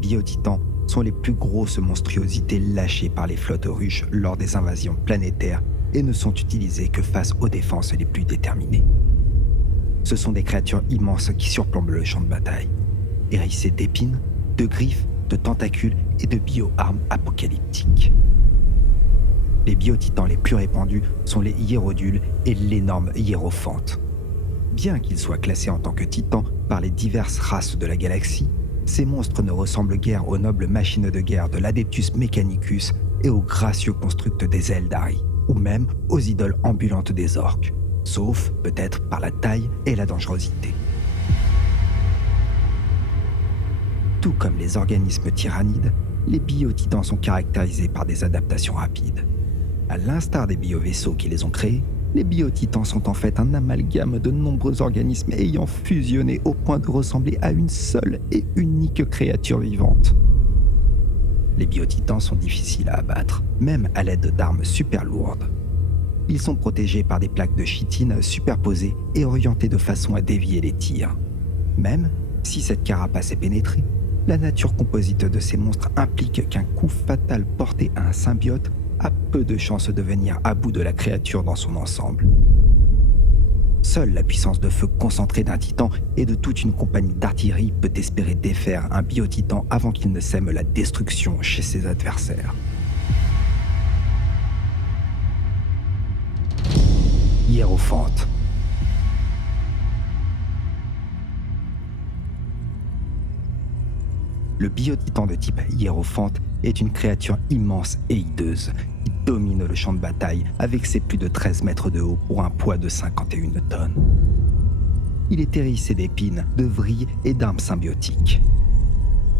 biotitans sont les plus grosses monstruosités lâchées par les flottes russes lors des invasions planétaires et ne sont utilisés que face aux défenses les plus déterminées. Ce sont des créatures immenses qui surplombent le champ de bataille, hérissées d'épines, de griffes, de tentacules et de bio-armes apocalyptiques. Les biotitans les plus répandus sont les hiérodules et l'énorme hiérophante. Bien qu'ils soient classés en tant que titans par les diverses races de la galaxie, ces monstres ne ressemblent guère aux nobles machines de guerre de l'Adeptus Mechanicus et aux gracieux constructs des Eldari, ou même aux idoles ambulantes des orques, sauf peut-être par la taille et la dangerosité. Tout comme les organismes tyrannides, les biotitans sont caractérisés par des adaptations rapides. À l'instar des biovaisseaux qui les ont créés, les biotitans sont en fait un amalgame de nombreux organismes ayant fusionné au point de ressembler à une seule et unique créature vivante. Les biotitans sont difficiles à abattre, même à l'aide d'armes super lourdes. Ils sont protégés par des plaques de chitine superposées et orientées de façon à dévier les tirs. Même si cette carapace est pénétrée, la nature composite de ces monstres implique qu'un coup fatal porté à un symbiote a peu de chances de venir à bout de la créature dans son ensemble. Seule la puissance de feu concentrée d'un titan et de toute une compagnie d'artillerie peut espérer défaire un biotitan avant qu'il ne sème la destruction chez ses adversaires. Hiérophante. Le biotitan de type hiérophante est une créature immense et hideuse qui domine le champ de bataille avec ses plus de 13 mètres de haut pour un poids de 51 tonnes. Il est hérissé d'épines, de vrilles et d'armes symbiotiques.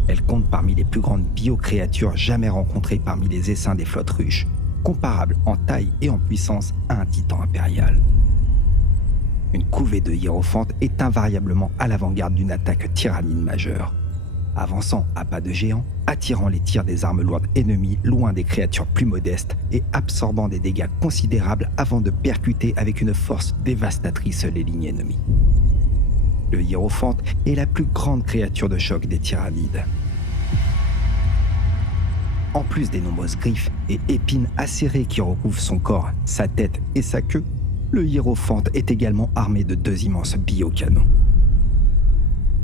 Elle compte parmi les plus grandes biocréatures jamais rencontrées parmi les essaims des flottes russes, comparable en taille et en puissance à un titan impérial. Une couvée de hiérophantes est invariablement à l'avant-garde d'une attaque tyrannide majeure, avançant à pas de géant, attirant les tirs des armes lourdes ennemies loin des créatures plus modestes et absorbant des dégâts considérables avant de percuter avec une force dévastatrice les lignes ennemies. Le hiérophante est la plus grande créature de choc des tyrannides. En plus des nombreuses griffes et épines acérées qui recouvrent son corps, sa tête et sa queue, le hiérophante est également armé de 2 immenses biocanons.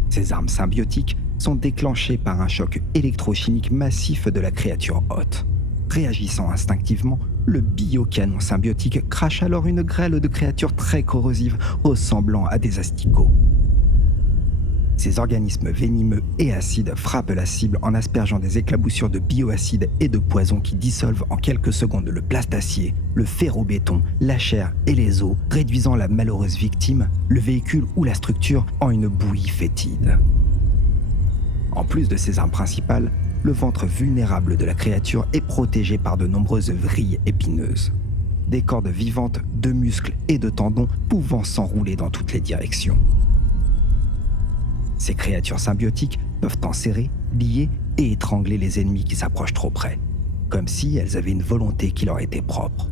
Ces armes symbiotiques sont déclenchées par un choc électrochimique massif de la créature hôte. Réagissant instinctivement, le biocanon symbiotique crache alors une grêle de créatures très corrosives ressemblant à des asticots. Ces organismes venimeux et acides frappent la cible en aspergeant des éclaboussures de bioacides et de poisons qui dissolvent en quelques secondes le plastacier, le ferrobéton, la chair et les os, réduisant la malheureuse victime, le véhicule ou la structure en une bouillie fétide. En plus de ses armes principales, le ventre vulnérable de la créature est protégé par de nombreuses vrilles épineuses. Des cordes vivantes de muscles et de tendons pouvant s'enrouler dans toutes les directions. Ces créatures symbiotiques peuvent enserrer, lier et étrangler les ennemis qui s'approchent trop près, comme si elles avaient une volonté qui leur était propre.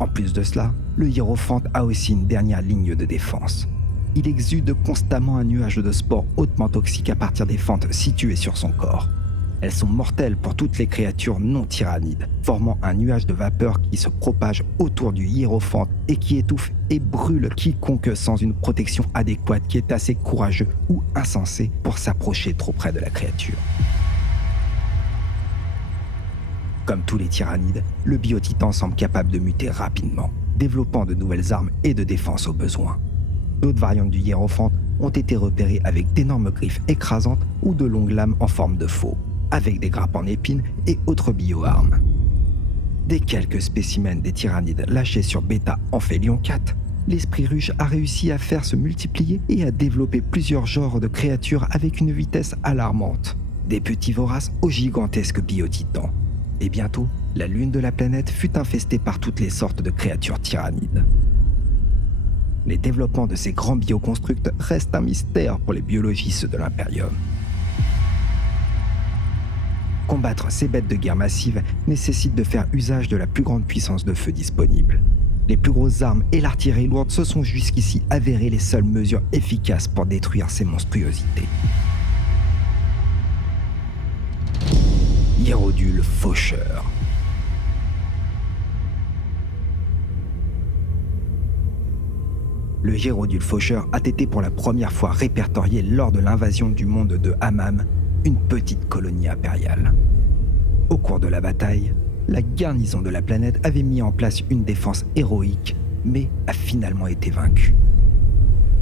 En plus de cela, le hiérophante a aussi une dernière ligne de défense. Il exude constamment un nuage de spores hautement toxiques à partir des fentes situées sur son corps. Elles sont mortelles pour toutes les créatures non tyrannides, formant un nuage de vapeur qui se propage autour du hiérophante et qui étouffe et brûle quiconque sans une protection adéquate qui est assez courageux ou insensé pour s'approcher trop près de la créature. Comme tous les tyrannides, le biotitan semble capable de muter rapidement, développant de nouvelles armes et de défense au besoin. D'autres variantes du hiérophante ont été repérées avec d'énormes griffes écrasantes ou de longues lames en forme de faux, avec des grappes en épines et autres bioarmes. Des quelques spécimens des tyrannides lâchés sur Beta Amphélion 4, l'esprit ruche a réussi à faire se multiplier et à développer plusieurs genres de créatures avec une vitesse alarmante, des petits voraces aux gigantesques biotitans. Et bientôt, la lune de la planète fut infestée par toutes les sortes de créatures tyrannides. Les développements de ces grands bioconstructs restent un mystère pour les biologistes de l'Imperium. Combattre ces bêtes de guerre massives nécessite de faire usage de la plus grande puissance de feu disponible. Les plus grosses armes et l'artillerie lourde se sont jusqu'ici avérées les seules mesures efficaces pour détruire ces monstruosités. Hiérodule Faucheur. Le Hiérodule Faucheur a été pour la première fois répertorié lors de l'invasion du monde de Hammam, une petite colonie impériale. Au cours de la bataille, la garnison de la planète avait mis en place une défense héroïque, mais a finalement été vaincue.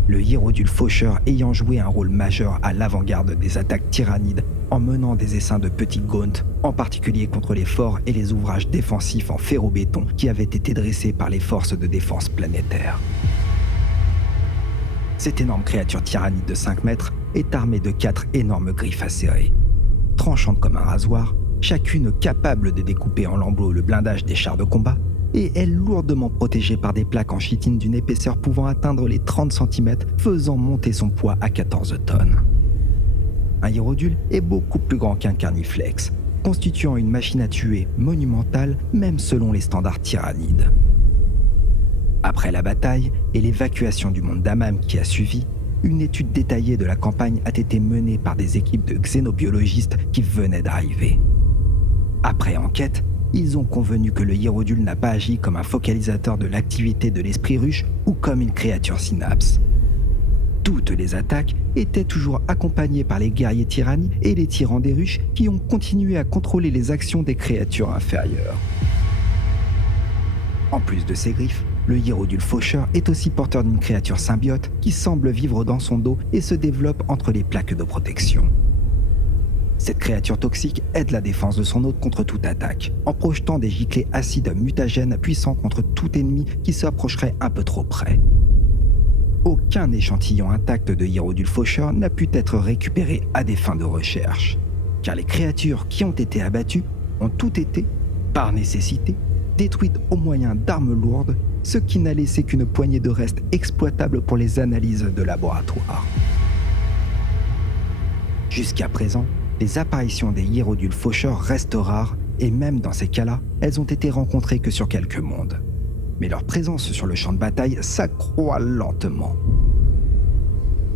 Le Hiérodule Faucheur ayant joué un rôle majeur à l'avant-garde des attaques tyrannides en menant des essaims de petits gaunts, en particulier contre les forts et les ouvrages défensifs en ferro-béton qui avaient été dressés par les forces de défense planétaires. Cette énorme créature tyrannide de 5 mètres est armée de 4 énormes griffes acérées. Tranchantes comme un rasoir, chacune capable de découper en lambeaux le blindage des chars de combat, et est lourdement protégée par des plaques en chitine d'une épaisseur pouvant atteindre les 30 cm, faisant monter son poids à 14 tonnes. Un hiérodule est beaucoup plus grand qu'un carniflex, constituant une machine à tuer monumentale même selon les standards tyrannides. Après la bataille et l'évacuation du monde d'Hammam qui a suivi, une étude détaillée de la campagne a été menée par des équipes de xénobiologistes qui venaient d'arriver. Après enquête, ils ont convenu que le hiérodule n'a pas agi comme un focalisateur de l'activité de l'esprit ruche ou comme une créature synapse. Toutes les attaques étaient toujours accompagnées par les guerriers tyrannies et les tyrans des ruches qui ont continué à contrôler les actions des créatures inférieures. En plus de ses griffes, le hiérodule Faucheur est aussi porteur d'une créature symbiote qui semble vivre dans son dos et se développe entre les plaques de protection. Cette créature toxique aide la défense de son hôte contre toute attaque, en projetant des giclées acides mutagènes puissants contre tout ennemi qui s'approcherait un peu trop près. Aucun échantillon intact de hiérodule Faucheur n'a pu être récupéré à des fins de recherche, car les créatures qui ont été abattues ont toutes été, par nécessité, détruites au moyen d'armes lourdes, ce qui n'a laissé qu'une poignée de restes exploitables pour les analyses de laboratoire. Jusqu'à présent, les apparitions des hiérodules Faucheurs restent rares et même dans ces cas-là, elles ont été rencontrées que sur quelques mondes. Mais leur présence sur le champ de bataille s'accroît lentement.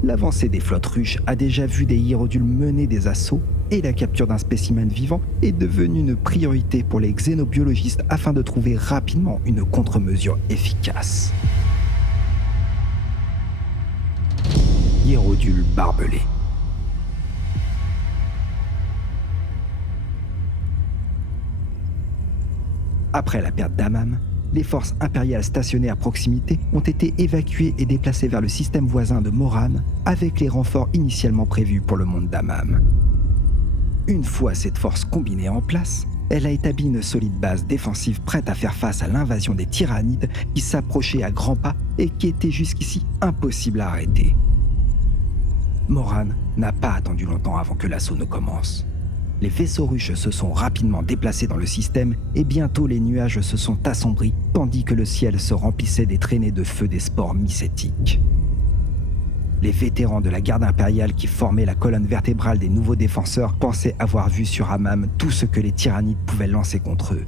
L'avancée des flottes ruches a déjà vu des hiérodules mener des assauts et la capture d'un spécimen vivant est devenue une priorité pour les xénobiologistes afin de trouver rapidement une contre-mesure efficace. Hiérodule barbelé. Après la perte d'Hammam, les forces impériales stationnées à proximité ont été évacuées et déplacées vers le système voisin de Moran avec les renforts initialement prévus pour le monde d'Hammam. Une fois cette force combinée en place, elle a établi une solide base défensive prête à faire face à l'invasion des tyrannides qui s'approchaient à grands pas et qui était jusqu'ici impossible à arrêter. Moran n'a pas attendu longtemps avant que l'assaut ne commence. Les vaisseaux russes se sont rapidement déplacés dans le système et bientôt les nuages se sont assombris tandis que le ciel se remplissait des traînées de feu des spores mycétiques. Les vétérans de la garde impériale qui formaient la colonne vertébrale des nouveaux défenseurs pensaient avoir vu sur Hammam tout ce que les tyrannides pouvaient lancer contre eux.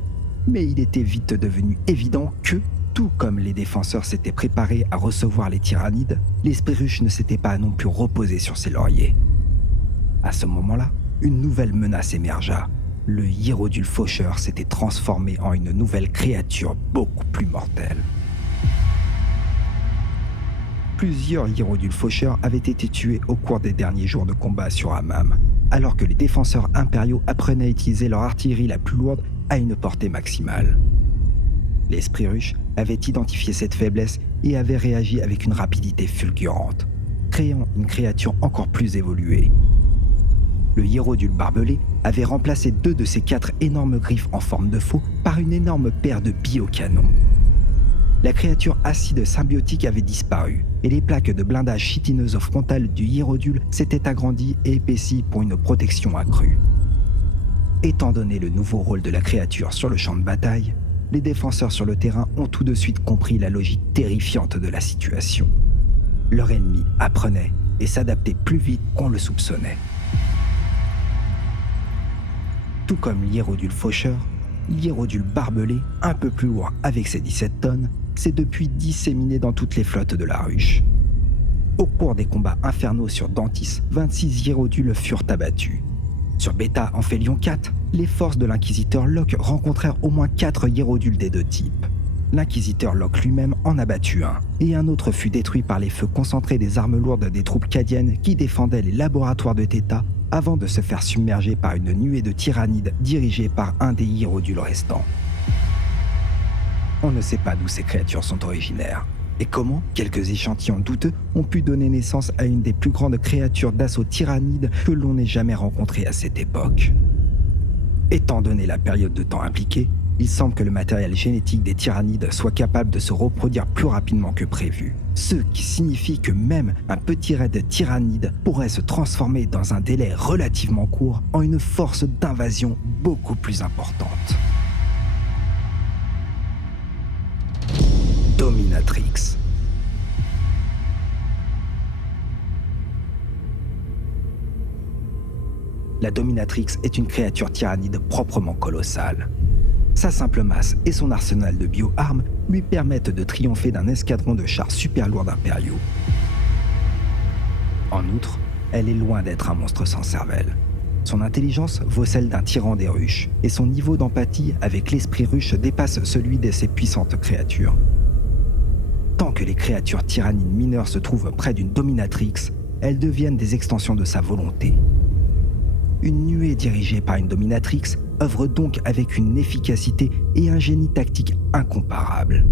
Mais il était vite devenu évident que, tout comme les défenseurs s'étaient préparés à recevoir les tyrannides, l'esprit ruche ne s'était pas non plus reposé sur ses lauriers. À ce moment-là, une nouvelle menace émergea. Le hiérodule Faucheur s'était transformé en une nouvelle créature beaucoup plus mortelle. Plusieurs hiérodules Faucheurs avaient été tués au cours des derniers jours de combat sur Hammam, alors que les défenseurs impériaux apprenaient à utiliser leur artillerie la plus lourde à une portée maximale. L'esprit ruche avait identifié cette faiblesse et avait réagi avec une rapidité fulgurante, créant une créature encore plus évoluée. Le hiérodule barbelé avait remplacé 2 de ses 4 énormes griffes en forme de faux par une énorme paire de biocanons. La créature acide symbiotique avait disparu et les plaques de blindage chitineuses frontales du hiérodule s'étaient agrandies et épaissies pour une protection accrue. Étant donné le nouveau rôle de la créature sur le champ de bataille, les défenseurs sur le terrain ont tout de suite compris la logique terrifiante de la situation. Leur ennemi apprenait et s'adaptait plus vite qu'on le soupçonnait. Tout comme l'hiérodule Faucheur, l'hiérodule barbelé, un peu plus lourd avec ses 17 tonnes, s'est depuis disséminé dans toutes les flottes de la ruche. Au cours des combats infernaux sur Dantis, 26 hiérodules furent abattus. Sur Beta Amphelion 4, les forces de l'inquisiteur Locke rencontrèrent au moins 4 hiérodules des deux types. L'inquisiteur Locke lui-même en a battu un, et un autre fut détruit par les feux concentrés des armes lourdes des troupes cadiennes qui défendaient les laboratoires de Theta avant de se faire submerger par une nuée de tyrannides dirigée par un des hiérodules restants. On ne sait pas d'où ces créatures sont originaires, et comment quelques échantillons douteux ont pu donner naissance à une des plus grandes créatures d'assaut tyrannides que l'on ait jamais rencontrées à cette époque. Étant donné la période de temps impliquée, il semble que le matériel génétique des tyrannides soit capable de se reproduire plus rapidement que prévu. Ce qui signifie que même un petit raid tyrannide pourrait se transformer dans un délai relativement court en une force d'invasion beaucoup plus importante. Dominatrix. La Dominatrix est une créature tyrannide proprement colossale. Sa simple masse et son arsenal de bio-armes lui permettent de triompher d'un escadron de chars super lourds impériaux. En outre, elle est loin d'être un monstre sans cervelle. Son intelligence vaut celle d'un tyran des ruches, et son niveau d'empathie avec l'esprit ruche dépasse celui de ces puissantes créatures. Tant que les créatures tyrannides mineures se trouvent près d'une dominatrix, elles deviennent des extensions de sa volonté. Une nuée dirigée par une dominatrix œuvre donc avec une efficacité et un génie tactique incomparables.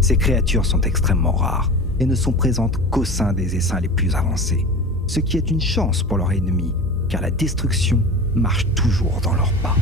Ces créatures sont extrêmement rares et ne sont présentes qu'au sein des essaims les plus avancés, ce qui est une chance pour leur ennemi, car la destruction marche toujours dans leurs pas.